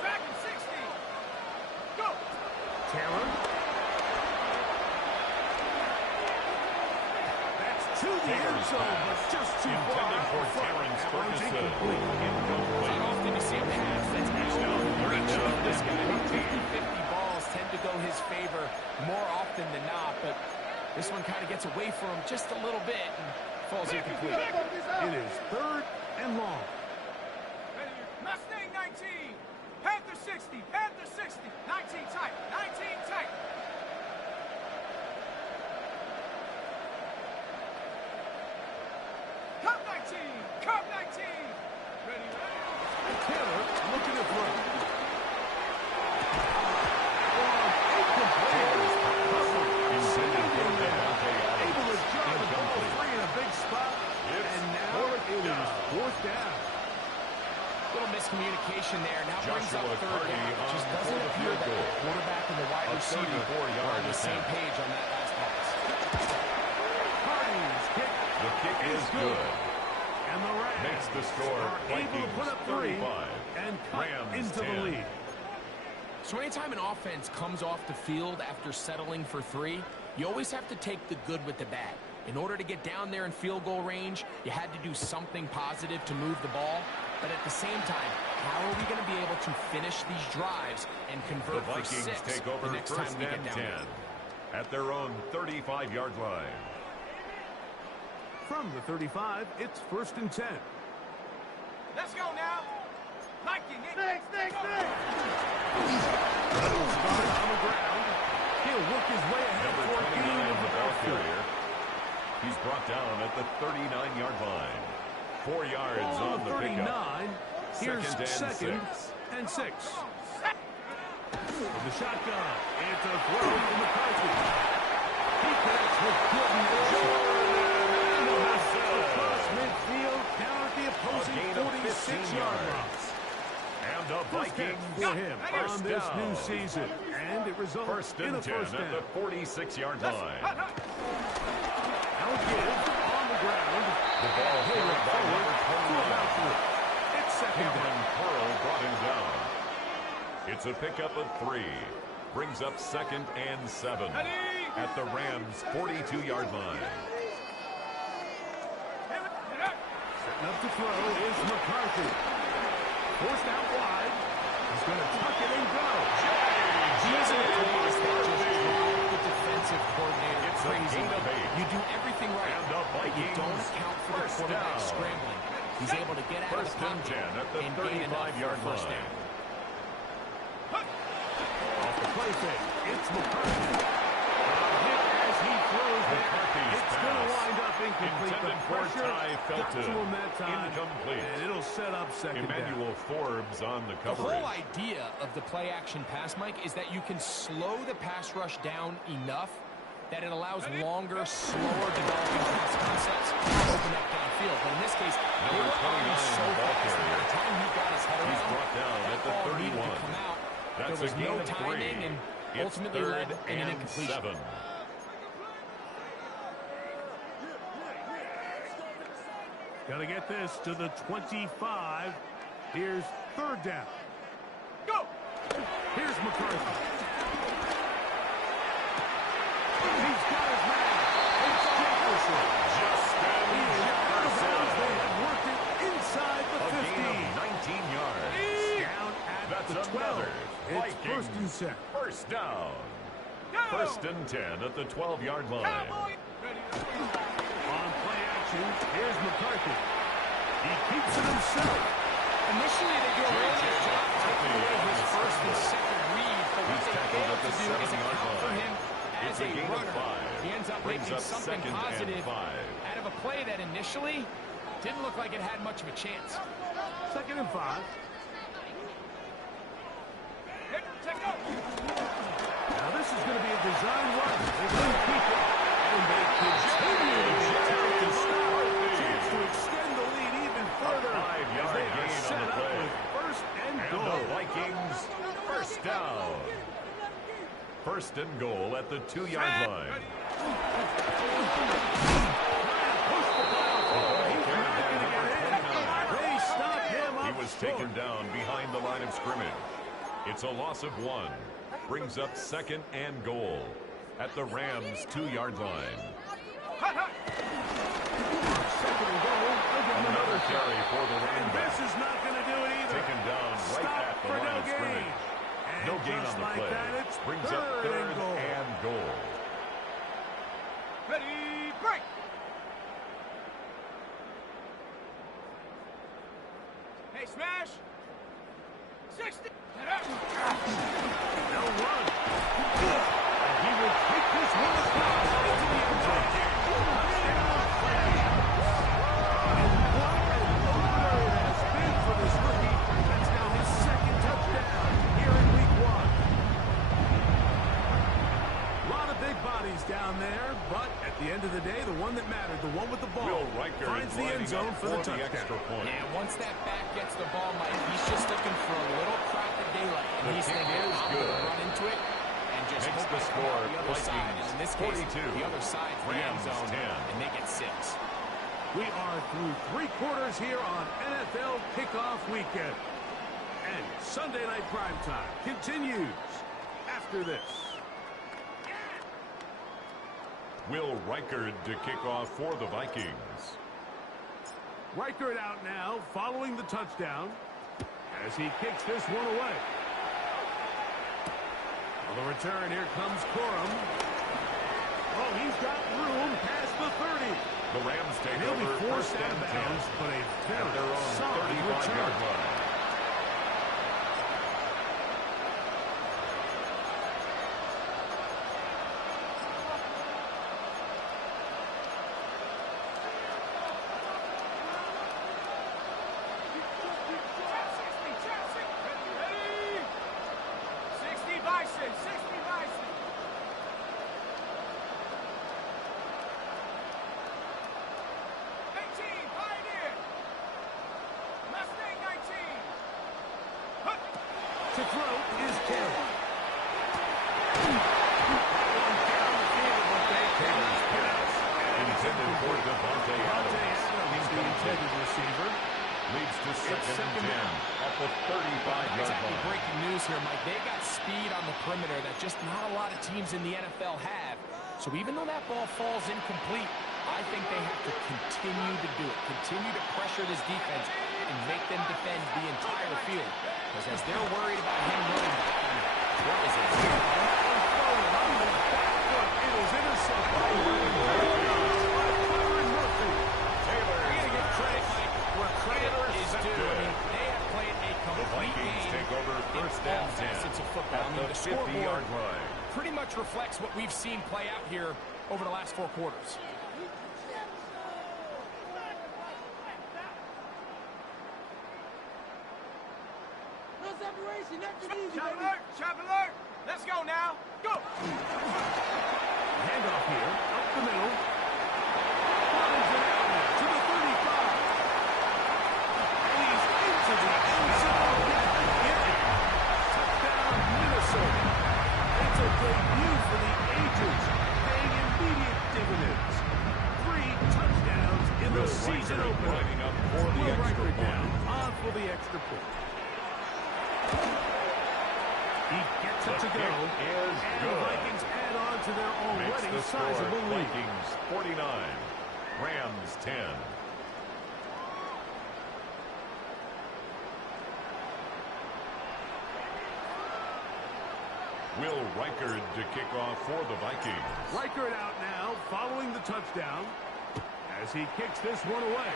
Tracking 60. Go. Taylor. That's to the end zone, but just too far. Intended for out front. Terrence That one's Ferguson. incomplete. Incomplete. Not often you see a pass that's out of reach of this guy. 50-50 balls tend to go his favor more often than not, but this one kind of gets away from him just a little bit and falls incomplete. It is third and long. Mustang 19. Panther 60. Panther 60. 19 tight. 19 tight. Cup 19. Cup 19. Ready, ready. Taylor looking to throw. Incomplete. Intended for Devontae Able to Adams. jump the ball Incomplete. free in a big spot. It's And now fourth it is down. fourth down. Little miscommunication there. Now brings up Joshua third Carty down. It just on doesn't for the appear field that goal. the quarterback and the wide A receiver 34-yard are on the same attempt. page on that last pass. Carty's kick The kick is good. And the Rams Makes the score are able to Vikings put up three 35. and cut Rams into 10. the lead. So anytime an offense comes off the field after settling for three, you always have to take the good with the bad. In order to get down there in field goal range, you had to do something positive to move the ball. But at the same time, how are we going to be able to finish these drives and The convert for Vikings six take over the next first time we get and down 10 there? at their own 35-yard line. From the 35, it's first and 10. Let's go now. Liking it. Thanks. Start on the ground. He'll work his way ahead Number for a 29, gain of the ball about 4. carrier. He's brought down at the 39-yard line. 4 yards Ball on the 39. pickup. Here's Second and second and 6. With the shotgun, it's a throw to McCarthy. He connects with Gordon across midfield, down at the opposing gain of 15 46-yard line. yards. And the First catch Vikings for him first on this down. new season, and it results First in and a 10 first at down. the 46-yard line. Now give on the ground. The ball carried by number To 21. about 3. It's second down. Cameron Pearl brought him down. It's a pickup of 3. Brings up second and 7 at the Rams' 42-yard line. Setting up to throw is McCarthy. Forced out wide. He's going to tuck it and go. These are the plays that just drive the defensive coordinator It's a crazy. gain of 8. You do everything right, And the but you don't Vikings account for the first quarterback down. scrambling. He's able to get out First of the and pocket 10 at the and gain enough for 35-yard a first line. down. Off the play fake. It's McCarthy. Hit as he throws there. McCarthy's It's going to pass. wind up incomplete. The Intended for pressure Ty got Felton. to him that time. Incomplete. And it'll set up second down. Emmanuel Forbes on the The coverage. whole idea of the play-action pass, Mike, is that you can slow the pass rush down enough that it allows longer, slower developing pass concepts to open up downfield. But in this case, they Number were on 29, him so the ball fast that by carrier. the time he got his head He's around, brought down that at the ball needed to 31. come out. That's There was a gain no of 3. timing, and It's ultimately third led in an and incompletion. 7. Got to get this to the 25. Here's third down. Go. Here's McCarthy. He's got his man. It's Jefferson. Justin He is out of bounds. They Jefferson. have worked it inside the A gain 15. of 19 yards. Down at That's the 12. another It's first and Vikings 10. first down. Go. First and 10 at the 12-yard line. Cowboy. Ready. On play action, here's McCarthy. He keeps it himself. Initially, they do a really nice job taking away his first and second read, but what He's they tackled fail at to the do is 7-yard account for line. him as It's a a gain of runner. 5. He ends up Brings making up something second and positive 5. out of a play that initially didn't look like it had much of a chance. Second and 5. Check out. Now this is going to be a design run. They're going to keep it. And First and goal at the 2-yard line. He was taken down behind the line of scrimmage. It's a loss of 1. Brings up second and goal at the Rams' 2-yard line. Second and goal. Another carry for the running back. This is not going to do it either. Taken down right at the line of scrimmage. No gain on the play. Brings up third and goal. Ready, break! Hey, smash! 60! Now run. And he will take this one across into the end zone. Down there, but at the end of the day, the one that mattered, the one with the ball, finds the end zone for the touchdown. Yeah, once that back gets the ball, Mike, he's just looking for a little crack of daylight. And he's thinking, I'm going to run into it and just makes hope the score the other side. And in this case, 42. the other side's the end zone, 10. and they get 6. We are through 3 quarters here on NFL Kickoff Weekend. And Sunday Night Primetime continues after this. Will Reichard to kick off for the Vikings. Reichard out now, following the touchdown, as he kicks this one away. On the return, here comes Corum. Oh, he's got room past the 30. The Rams take He'll over be forced first out and of 10 bounds, but a at very their own solid 35-yard return. line. To throw is Taylor. Taylor's pass intended for Devontae Adams. He's the intended receiver. Leads to second and 10 at the 35-yard Exactly. line. Breaking news here, Mike. They got speed on the perimeter that just not a lot of teams in the NFL have. So even though that ball falls incomplete, I think they have to continue to do it. Continue to pressure this defense and make them defend the entire field. Because as they're worried about him running back, what is it? It is intercepted. Taylor, we gotta give credit, Mike, where credit is due. I mean, they have played a The complete Vikings game take over in first all and 10 facets of football. I at mean, the the scoreboard 50-yard line. pretty much reflects what we've seen play out here over the last 4 quarters. Shot alert! Shot alert! Let's go now! Go! Handoff here, up the middle. Runs it out to the 35. And he's into the end zone. Again. Touchdown, Minnesota. It's a debut for the Ages, paying immediate dividends. 3 touchdowns in the season opener. Lining up for the Will extra Reichard point. down, on for the extra point. He gets it to go, kick is and good. the Vikings add on to their Makes already the score sizable lead. Vikings 49, Rams 10. Will Reichard to kick off for the Vikings. Reichard out now, following the touchdown, as he kicks this one away.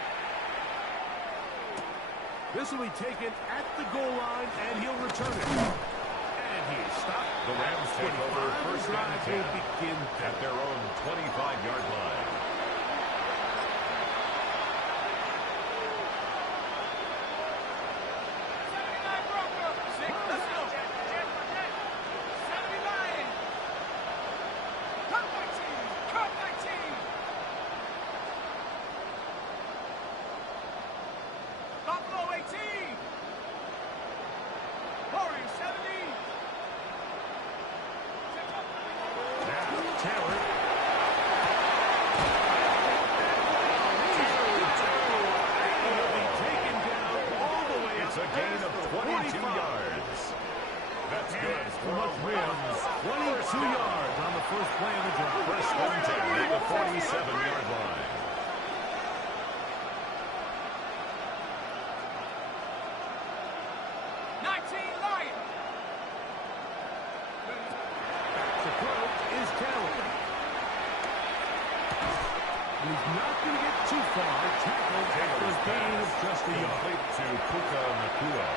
This will be taken at the goal line, and he'll return it. And he is stopped. The Rams take over first and Drive 10 will begin at their own 25-yard line. Let's go! 79! Cut my team! Cut my team! Buffalo 18! Warriors 70! 2 yards on the first play of the drive. First and 10 at the 47-yard line. To throw is Taylor. He's not going to get too far. Tackled after a gain of just a yard. Complete to Puka Nacua.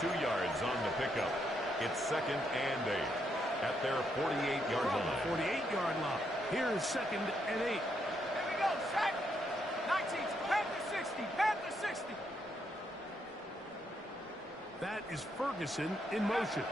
2 yards on the pickup. It's second and 8 at their 48-yard line. 48-yard line. Here is second and 8. Here we go, sack. 19, Panther 60, Panther 60. That is Ferguson in motion.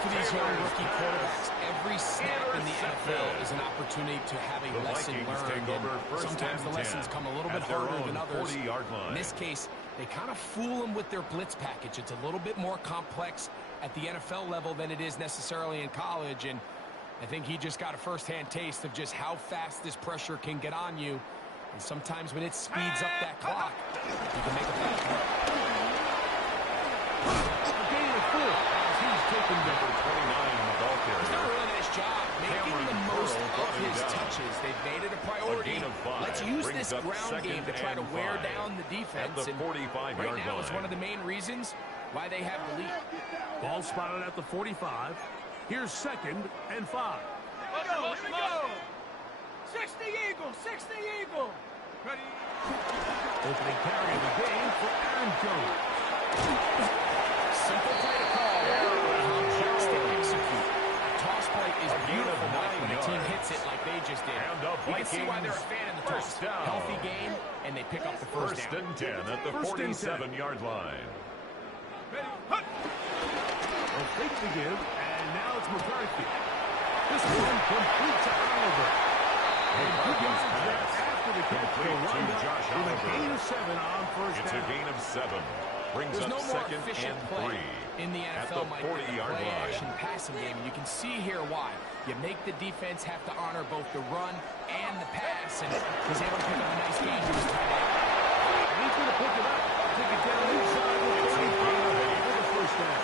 For these young rookie quarterbacks, every snap in the NFL is an opportunity to have a lesson learned. And sometimes the lessons come a little bit harder than others. In this case, they kind of fool them with their blitz package. It's a little bit more complex at the NFL level than it is necessarily in college. And I think he just got a first-hand taste of just how fast this pressure can get on you. And sometimes when it speeds up that clock, you can make a bad play. A gain of 4 as he's taken Number 29 in the ball carrier. He's done a really nice job making the most of his touches. They've made it a priority. A gain of 5 Let's use brings this up ground game to try to second wear and 5 down the defense. at the 45-yard right now, it's line. one of the main reasons why they have the lead. Ball spotted at the 45. Here's second and 5. Here we go. 60 Eagle, 60 Eagle. Ready? Opening carry of the game for Aaron Jones. Simple play to call. Complex to execute. Toss play is beautiful when a team hits it like they just did. You can see why they're a fan in the toss. Healthy game, and they pick up the first down. First and 10 at the 47-yard line. Ready? Hut. A fake to give, and now it's McCarthy. This one complete to Oliver. And good yards there after the catch to wind up Josh with a Oliver. gain of 7 on first It's down. a gain of 7. Brings There's up no more second efficient and play 3 in the at NFL, the Mike, than the 40-yard line. play-action passing game. And you can see here why. You make the defense have to honor both the run and the pass, and he's able to pick up a nice gain to his tight end. And he's going to pick it up. Take it down inside the 35 for the first down.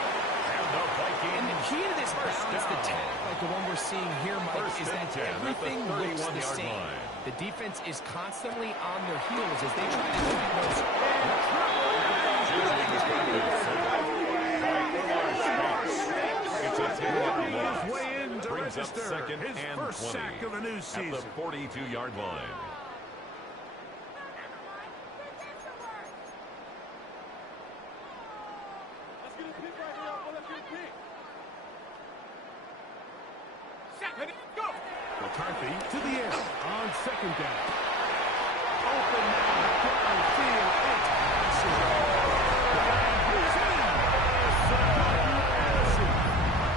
And the Vikings. And the key to this balanced down. attack, like the one we're seeing here, Mike, First is that and 10 at the everything looks the 31-yard same. line. The defense is constantly on their heels as they try to defend those. It's a 10-yard His loss. way in to Brings up register second his and first 20 sack of the new at season. the 42-yard line. Let's get a pick right here. Let's get a pick. Sack. Ready? Go. McCarthy to the air on second down. Open now, downfield, it's Addison. And he's in. Forgotten Addison.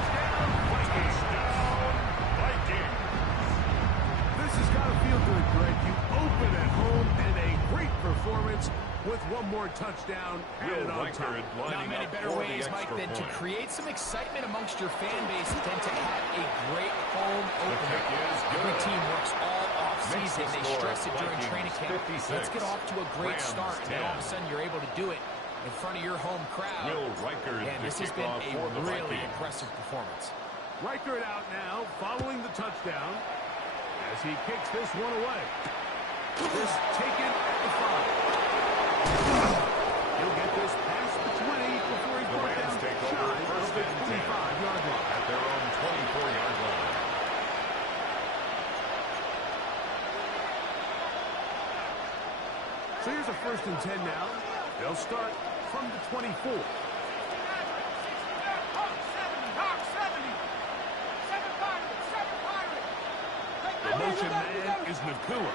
Touchdown, Vikings. This has got to feel good, Greg. You open at home and a great performance with one more touchdown added on top. Not many better ways, Mike, than to create some excitement amongst your fan base than to have a great home opener. Every team works all off-season. They stress it during training camp. Let's get off to a great start, and then all of a sudden you're able to do it in front of your home crowd. And this has been a really impressive performance. Reichert out now, following the touchdown, as he kicks this one away. This taken at the 5. He'll get this past the 20 before he's brought down take shy over of first the and 10 25-yard line. at their own 24-yard line. So here's a first and 10 now. They'll start from the 24. Hawk 70. 7 Pirate. 7 Pirate. The motion man is Nacua.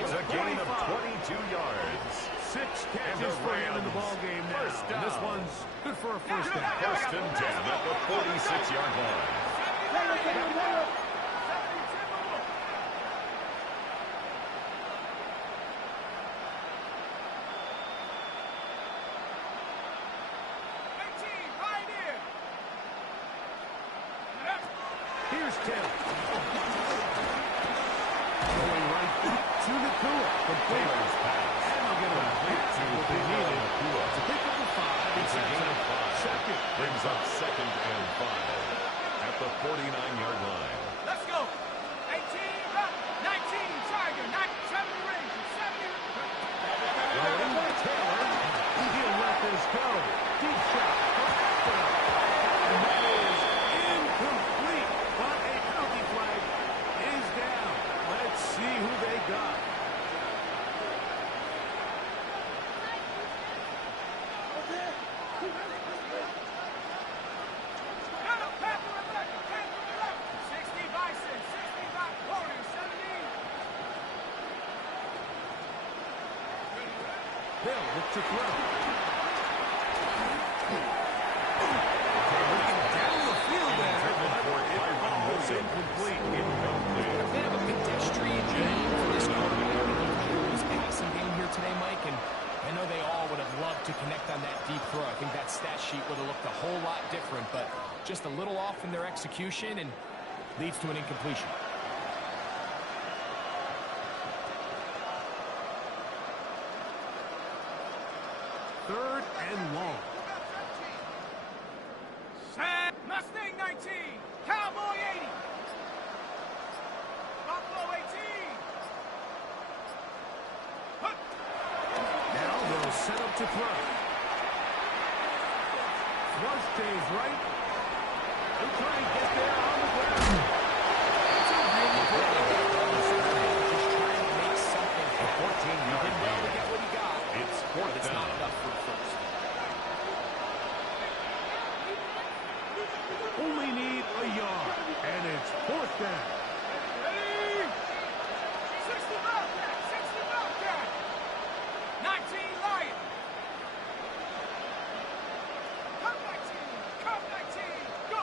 It's a gain of 22 yards. 6 catches for him in the ball game now. First down. And this one's good for a first down. First and 10 at the 46-yard line. Here's Taylor. Going right back to Nacua. Taylor's pass. And they'll get about Complete to what they Puka needed. Nacua. To pick up the 5. It's a gain of 5. Second. Brings up 2nd and 5 at the 49-yard line. Let's go. 18, up. 19, Tiger. 70 Rangers. 70. Rolling by Taylor. He'll let this go. Deep shot. And that is incomplete. But a penalty flag is down. Let's see who they got. Hill looks to throw. Looking down the field there. It's incomplete. A bit of a pedestrian game for this quarterback. This passing game here today, Mike, and I know they all would have loved to connect on that deep throw. I think that stat sheet would have looked a whole lot different, but just a little off in their execution and leads to an incompletion. Third and long. Mustang 19, Cowboy 80, Buffalo 18. Now they'll set up to throw. Flush stays right. They'll try and get there on the ground. It's a really good just trying to make something happen. 14-yard Well to get what he got. It's But 4th it's down. not enough for first. Only need a yard. And it's 4th down. Ready? 60 Bobcat. 19 Lion. Come 19, go.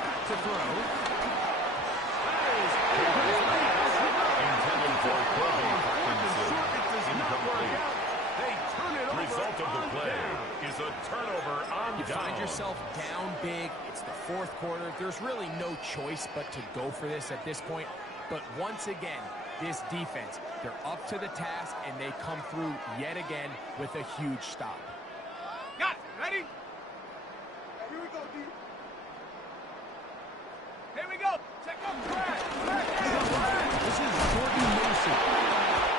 Back to throw. That is Intended for Kirby Parkinson. It does not work Incomplete. out. They turn it over. Result of the on play down. is a turnover on You down. find yourself down big. It's the 4th quarter. There's really no choice but to go for this at this point. But once again, this defense, they're up to the task, and they come through yet again with a huge stop. Got it. Ready? Here we go, D. Here we go. Check out Brad. This is Jordan Mason.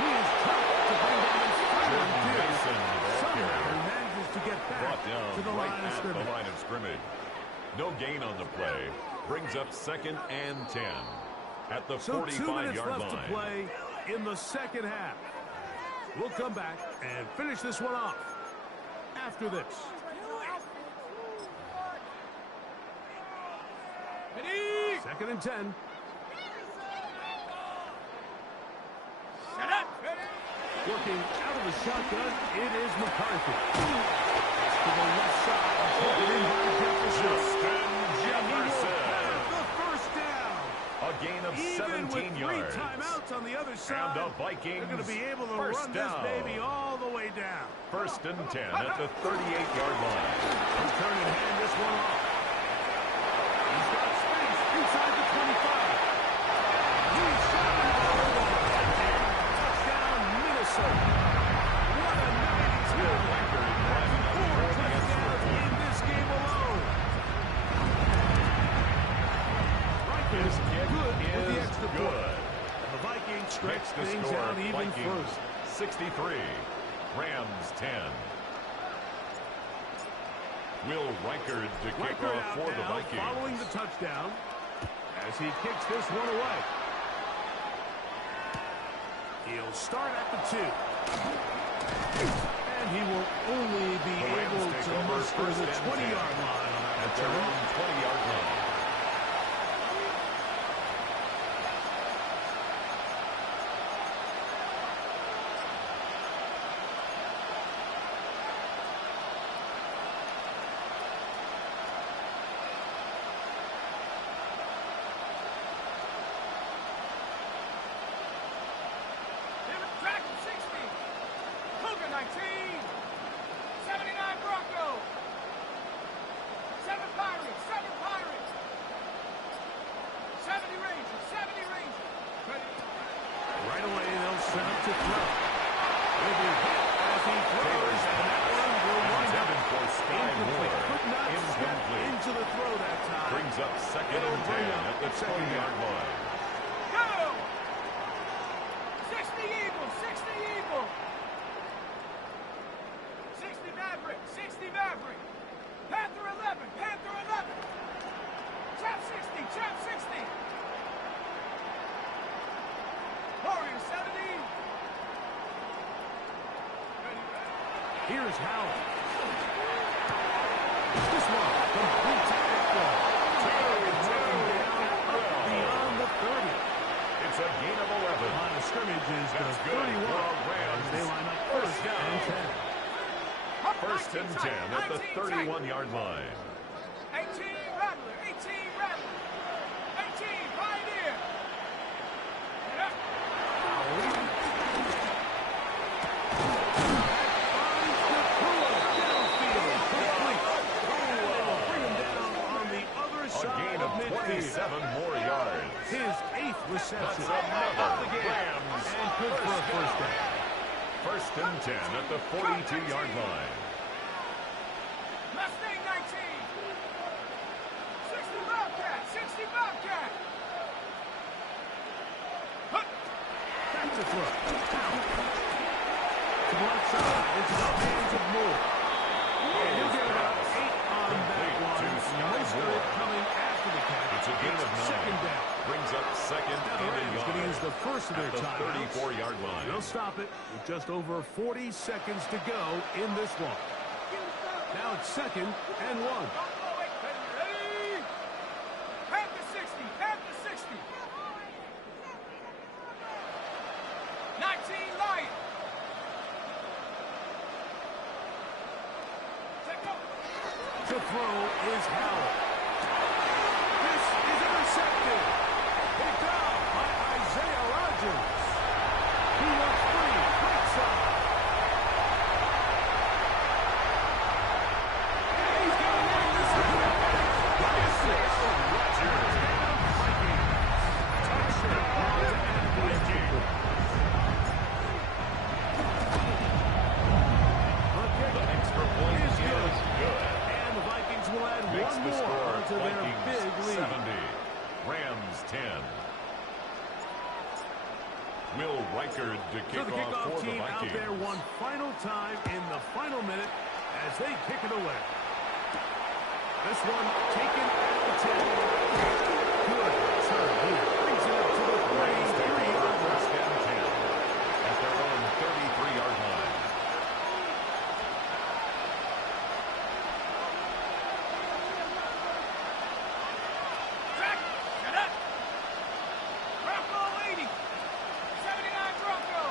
He is tough to bring down in Jordan front of Mason, the ball Somehow carrier, he manages to get back brought down to the right line of at scrimmage. the line of scrimmage. No gain on the play. Brings up 2nd and 10 at the So 2 minutes 45-yard left to line. play in the second half. We'll come back and finish this one off after this. Ready? 2nd and 10. Set up. Ready? Working out of the shotgun, it is McCarthy. To the left side, taken in by Jefferson. Justin And he will Jefferson. have the first down. A gain of Even 17 with 3 yards. timeouts on the other side, And the Vikings they're going to be able to first run down. this baby all the way down. 1st and 10 at the 38-yard line. He'll turn and hand this one off. He's got space inside the 25. He's shot it over the touchdown, Minnesota. What a night he's Will having. Riker That's driving 4 up the touchdowns in this game alone. Riker is Kick good with the is extra point. good. And the Vikings stretch Makes the things score out even Vikings further. 63, Rams 10. Will Riker to kick Riker off out for the now, Vikings. following the touchdown as he kicks this one away. He'll start at the 2. And he will only be The Rams able take to over muster 1st the and 20-yard 10 line on that at their return. own 20-yard line. Dragon 60. Cougar 19. 79 Bronco. 7 Pirates. 7 Pirates. to throw. Will be hit as he throws, and that one will wind up incomplete. Could not step into the throw that time. Brings up second and 10 at the 20-yard line. Go! 60 Eagles, 60 Eagles. 60 Maverick, 60 Maverick. Panther 11, Panther 11. Trap 60, Trap 60. Warrior 70. Here's Howard. This one completes it at goal. Beyond the 30. It's a gain of 11. Line of scrimmage is the That's good 31. for Rams. They line up first and 10. First and 10 at the 31-yard line. 18 Rattler, 18 Rattler. 18 Pioneer. A gain of 27 more yards. His 8th reception. That's another Rams. Rams And good for a first down. First and 10 at the 42-yard line. Mustang 19. 60 Bobcat, 60 Bobcat. Back to throw. To the left side. Into the hands of Moore. And he'll get about 8 on that one. Most of it coming after the catch. It's a gain of 9. Second down. Brings up second Now the and a Rams going to yard use the first of their at the timeouts. 34-yard line. They'll stop it with just over 40 seconds to go in this one. Now it's second and 1. Ready? Panther 60, Panther 60. 19 Lion. To throw is Howard. This is intercepted. Picked off by Isaiah Rodgers. He was free. Right side. And he's going to win this one. Isaiah Rodgers. Vikings. Touchdown and Vikings. The extra point is good. And the Vikings will add Makes one the more score to their Vikings big lead. 70. Rams 10. Will Reichard to So kick the off kickoff for the team out Vikings. there one final time in the final minute as they kick it away. This one taken at the 10. Good return here. Brings it up to the Rams take over 33-yard line. first and 10 at their own 33-yard line. Track, set up. Bronco 80. 79 Bronco.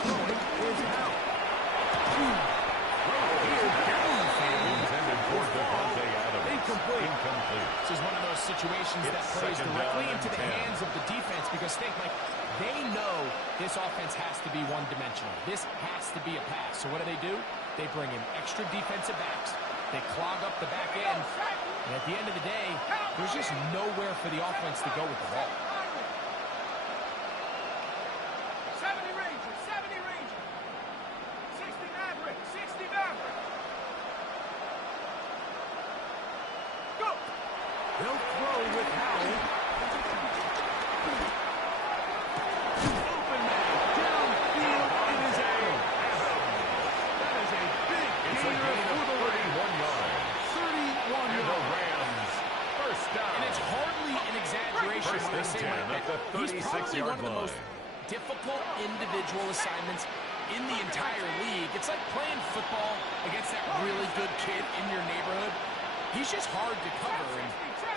Throwing is out. Intended for Devontae Adams. Incomplete. This is one of those situations that It's plays second directly down into and the 10. hands of the defense because think like they know this offense has to be one-dimensional. This has to be a pass. So what do? They bring in extra defensive backs. They clog up the back end. And at the end of the day, there's just nowhere for the offense to go with the ball. 70 Ranger, 70 Ranger. 60 Maverick, 60 Maverick. Go! They'll throw with Howard. Open man. Downfield. It is out. That is a big It's a gainer gain of for the 31 yards. 31 And the yards. Rams first down. And it's hardly an exaggeration First when I and say 10 like at the that. He's probably 36-yard one of the most line. difficult individual assignments in the entire league. It's like playing football against that really good kid in your neighborhood. He's just hard to cover, and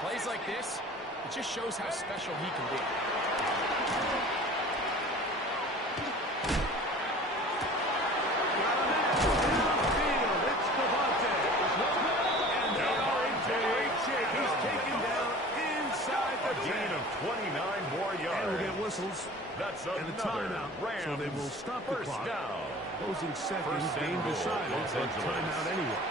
plays like this, it just shows how special he can be. Downfield. It's Devontae. And they are in great shape. He's taken down inside A the gain 10. of 29 more And we'll yards. get whistles That's and a another timeout. Rams So they will stop the first clock. down. Closing seconds, First and game goal, decided, Los but Angeles. timeout anyway.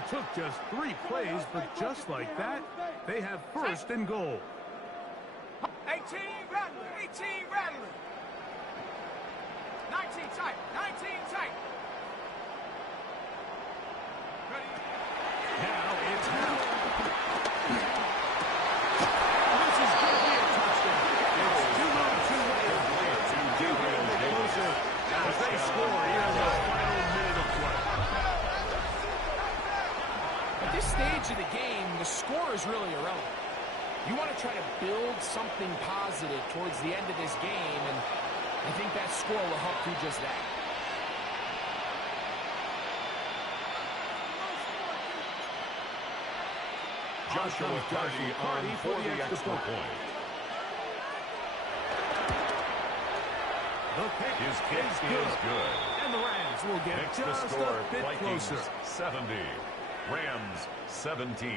it took just 3 plays, but just like that, they have first and goal. 18 rattling, 18 rattling. 19 tight, 19 tight. Ready? Now it's Howell. This is going to be a touchdown. It's 2-0 closer as they score here in the final minute of play. At this stage of the game, the score is really irrelevant. You want to try to build something positive towards the end of this game, and I think that score will help do just that. Joshua Carty for the extra point. His kick is good. And the Rams will get Makes the just score a bit Vikings closer. 70, Rams 17.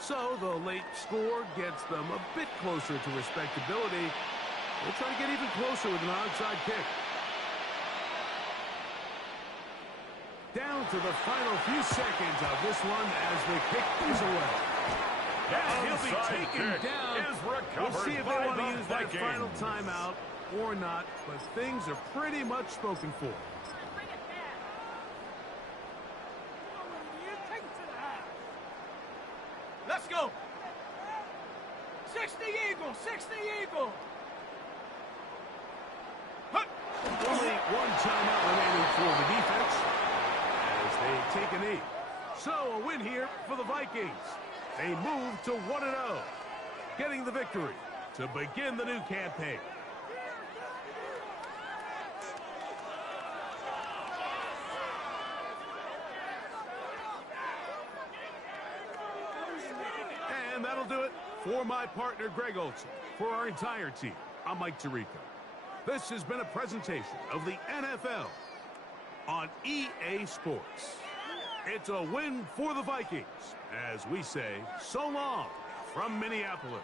So the late score gets them a bit closer to respectability. They'll try to get even closer with an onside kick. Down to the final few seconds of this one as the kick is away. And he'll be taken down. We'll see if they want to use that final timeout or not, but things are pretty much spoken for. Let's go. 60 Eagle, 60 Eagle. Only one timeout remaining for the defense as they take a knee. So a win here for the Vikings. They move to 1-0, getting the victory to begin the new campaign. And that'll do it for my partner, Greg Olson. For our entire team, I'm Mike Tirico. This has been a presentation of the NFL on EA Sports. It's a win for the Vikings, as we say so long from Minneapolis.